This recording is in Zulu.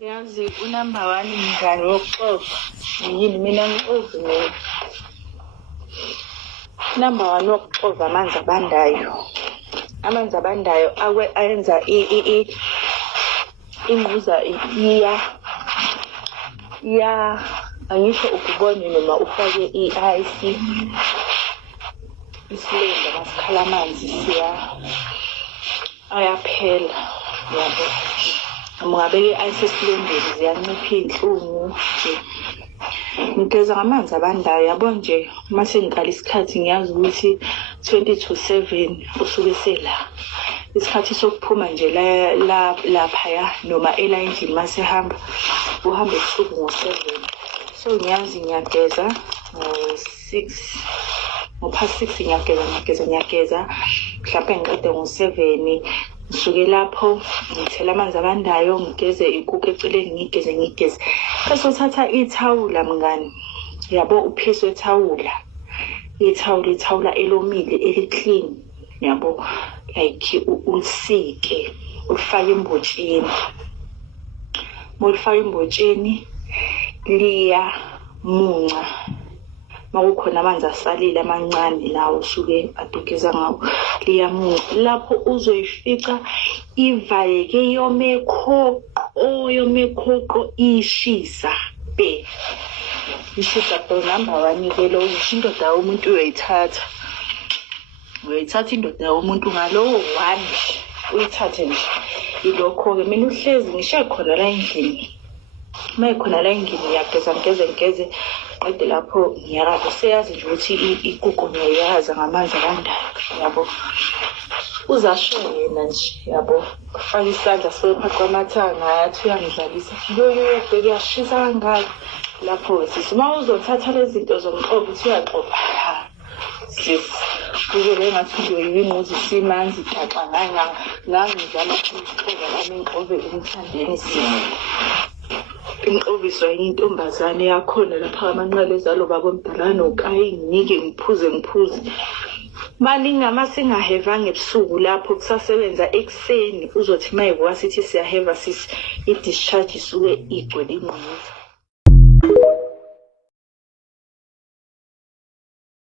Yazi unumber 1 mngani wokuxoxa yini mina ngixoxe mina. Number 1 wokuxoxa amanzi abandayo. Amanzi abandayo ayenza inquza angisho ukubona noma ufake i-ice isilinda masikhala amanzi ayaphela yabo. Ungabeke i-ice esilondeni ziyancipha inhlungu nje. Ngigeza ngamanzi abandayo yabo nje mase ngiqala isikhathi ngiyazi ukuthi 20 to 7 usuke sela. Isikhathi sokuphuma nje lapha noma elayindini mase hamba uhamba ebusuku ngo-7. So ngiyazi ngiyageza ngo-6 ngo-past 6 ngiyageza mhlawumbe ngiqede ngo-7. Ngisuke lapho ngithela amanzi abandayo ngigeze ikuku eceleni ngigeze bese uthatha ithawula mngani yabo uphise ithawula ithawula elomile eli-clean yabo like ulisike ulifake embotsheni. Molifaka embotsheni liya munca makukhona amanzi asalile amancane lawo usuke adugeza ngawo liyamunca. Lapho uzoyifica ivaleke yomekhoqo ishisa be ishisa for number 1 ke lo indoda umuntu uyayithatha indoda yomuntu ngalowo 1 uyithathe nje ilokho ke mina uhlezi ngishaye khona la endlini mayikhona la endlini ngiyageza ngigeze qede lapho ngiyaraza seyazi nje ukuthi ikuku ngiyayaza ngamanzi abandayo yabo. Uzasho yena nje yabo faka isandla sophaqwa amathanga ayathi uyangidlalisa yoyo yashisa kangaka lapho sisi uma uzothatha lezi zinto zomxobo uthi uyaxoxa sisi kuzole ngathi ngiyoyinquza isimanzi xaxa ngangizama ukuxoxa nami inqobe emthandeni sisi. Inqobiso yintombazane yakhona lapha amanqale ezalo babomdala nokayi nginike ngiphuze malinga singaheva ngebusuku lapho kusasebenza ekseni uzothi mayivuka sithi siyaheva sisi i-discharge isuke igcwele ingquza.